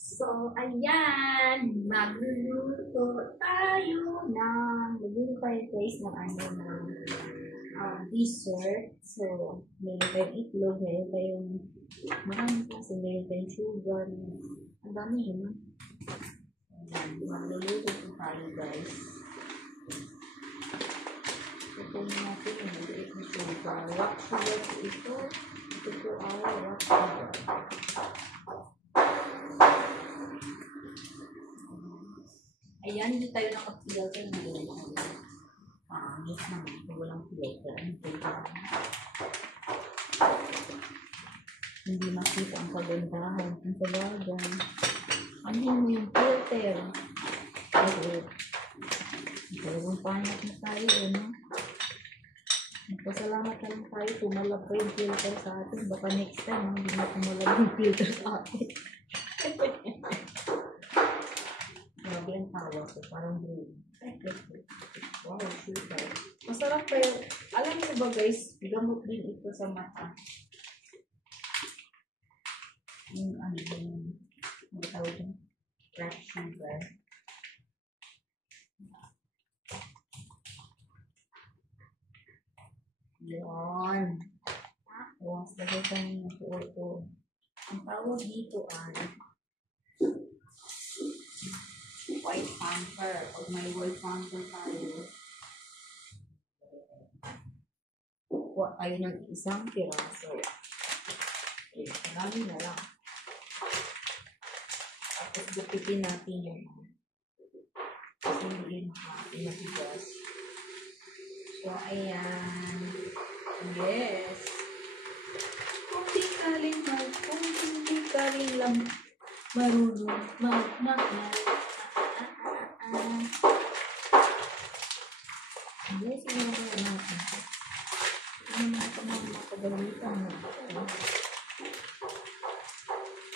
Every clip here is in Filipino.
So, ayan, magluluto tayo ng, magluluto tayo guys ng dessert. So, meron tayong itlog, meron tayong marami kasi, meron tayong sugar. Ang dami yun. Ayan, magluluto po tayo guys. Ito natin yung maliit na sugar. Rock sugar po ito. Ito po ay rock sugar. Ayan, hindi tayo nakapilter na yun. Pangit naman. Ito walang filter. Hindi makita ang kagandahan. Ang sabagay. Ano mo yung filter? Okay. Dalawang pangat na tayo, no? Magpasalamat na lang tayo. Tumalab pa yung filter sa atin. Baka next time, hindi na tumalab yung filter sa atin. Grabe ang tawa ko. Parang blue. Wow, super. Masarap pa yun. Alam niyo ba guys, gamot din ito sa mata. Yung ano yung tawag yung black sugar. Yun. Tapos, lagay ka ng ito. Ang tawag dito ay white panther. Pag may white panther tayo, kuha tayo ng isang piraso. Okay, marami na lang. Tapos, gupitin natin yung kasi hindi natin nabigas. So, ayan. Yes. Kung di ka rin lang marunong magmahal. Yes, siguro ko na natin. Ano na ito mga makagalitan mo.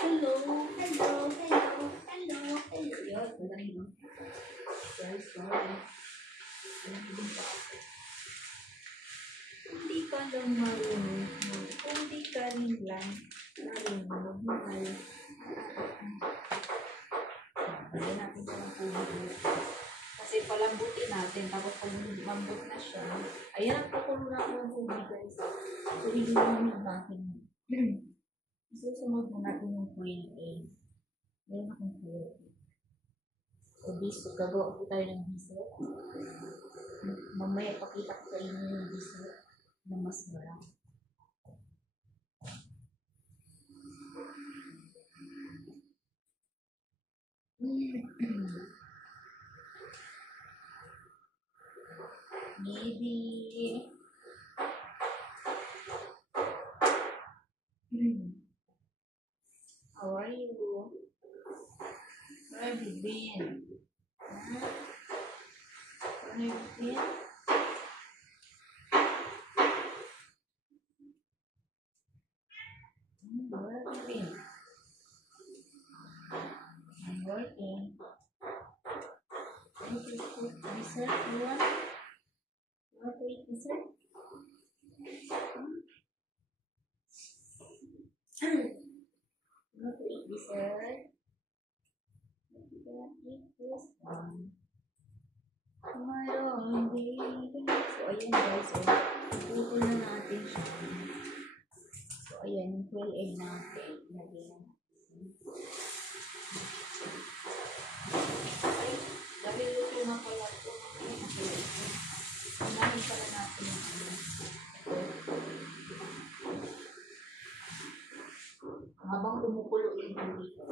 Hello. Yun, madali mo. Guys, sorry. Kung di ka lang marunong, kung di ka rin lang marunong magmahal. Lagyan natin sa ng tubig. Kasi palambutin natin, tapos pag mambot na siya, ayan ang pakulo na ako ng tubig guys. So, hihilin natin. Susunod na natin yung quail egg. Meron akong quail egg. So, dessert. Gagawa po tayo ng dessert. Mamaya pakita ko sa inyo yung dessert na mas marami. Maybe. How are you? Where have you been? Huh? Where have you been? Where have you been? I'm working. Want to eat dessert? You want? You want to eat dessert? You want to eat dessert? You can eat this one. Tomorrow, hindi. So, ayan guys. Ituto na natin siya. So, ayan. Yung quail egg natin. Lagyan na natin. Ay, dahil luto na pala ito. Unahin pala natin yung ano. Habang kumukulo yung dito.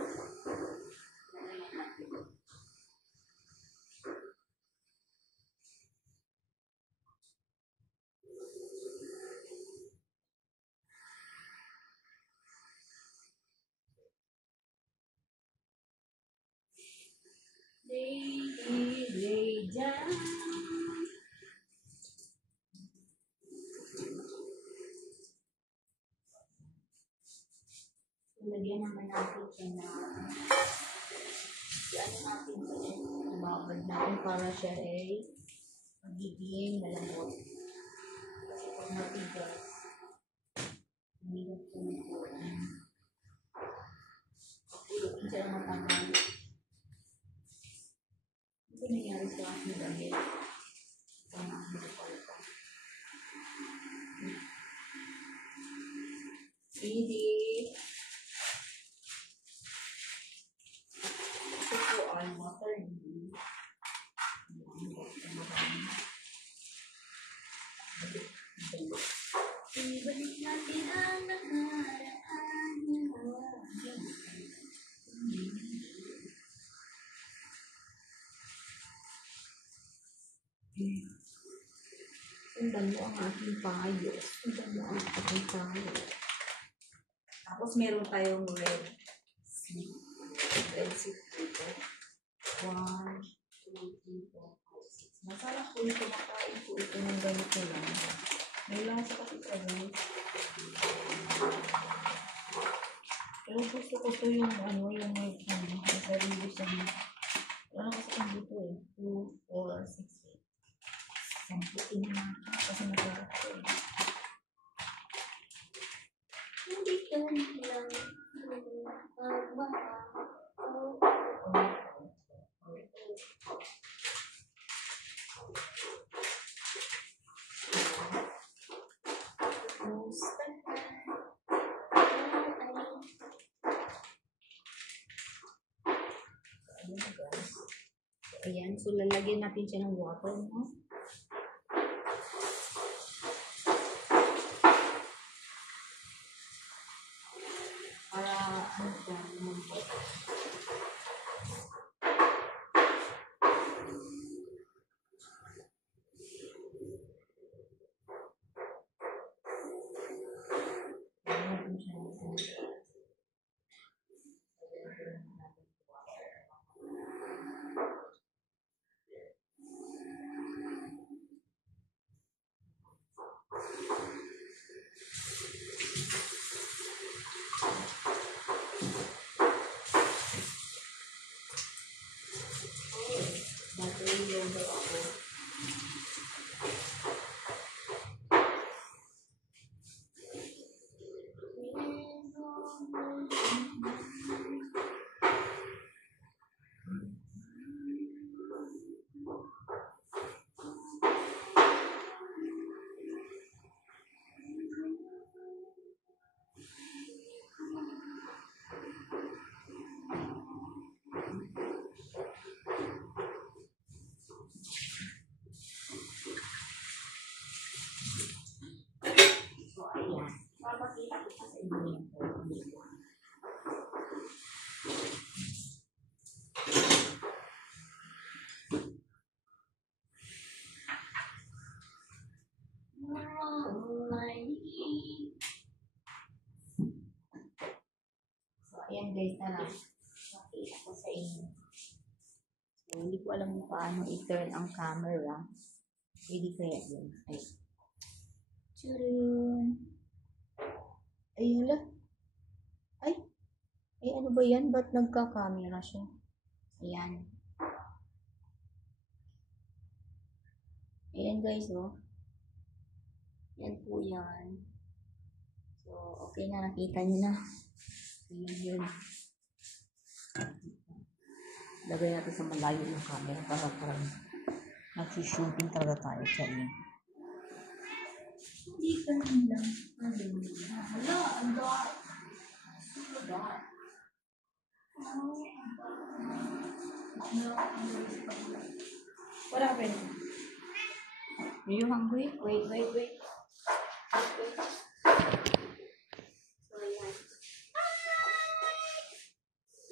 Lay down. Lagyan naman natin siya na ano natin siya umabad natin para siya ay magiging malambot. Kasi pag matigas, hindi na po siya ng matagal. Ito nangyari sa aking damit. Ito ang aking napalpa. Edit. Ito po ay water. Ibalik natin ang nakaraan. Sundan mo ang aking payo. Sundan mo ang aking payo. Tapos meron tayong red seed. Red seed dito. 1, 2, 3, 4, 5, 6. Masarap po ito. Makain po ito ng ganito lang. May lasa kasi ito, guys. Pero gusto ko ito yung yung may sarili siya. Wala kasi kang dito 2, 4, 6, 8. Samputin na kasi masarap ito Hindi ka lang Ayan, so lalagyan natin siya ng water, no? Para, ano siya, lumambot. Yoga ako. Papakita ko sa inyo yung So, ayan guys na lang. Pakita ko sa inyo. So, hindi ko alam kung paano i-turn ang camera. Pwede kaya yun. Ay. Tsurun! Ay, hala. Ay, ano ba yan? Ba't nagka-camera siya? Ayan. Ayan guys, oh. Yan po yan. So, okay na. Nakita nyo na. Yun. Lagay natin sa malayo yung camera para parang nag-shooting talaga tayo sa inyo. Hindi ka lang. Hala, ang dark. Super dark. What happened? Are you hungry? Wait. So, ayan.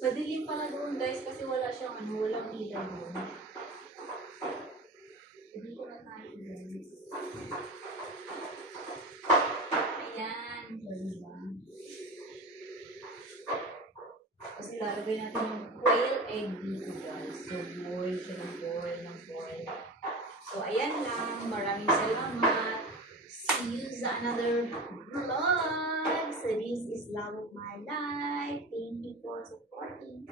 Madilim pala doon guys kasi wala siyang walang ilaw doon. Hindi ko na tayo doon. Ayan. Diba? Kasi lalagay natin yung quail egg dito guys. So, boil siya ng boil. So, ayan lang. Maraming salamat. See you sa another vlog. So, this is Love of My Life. Thank you for supporting.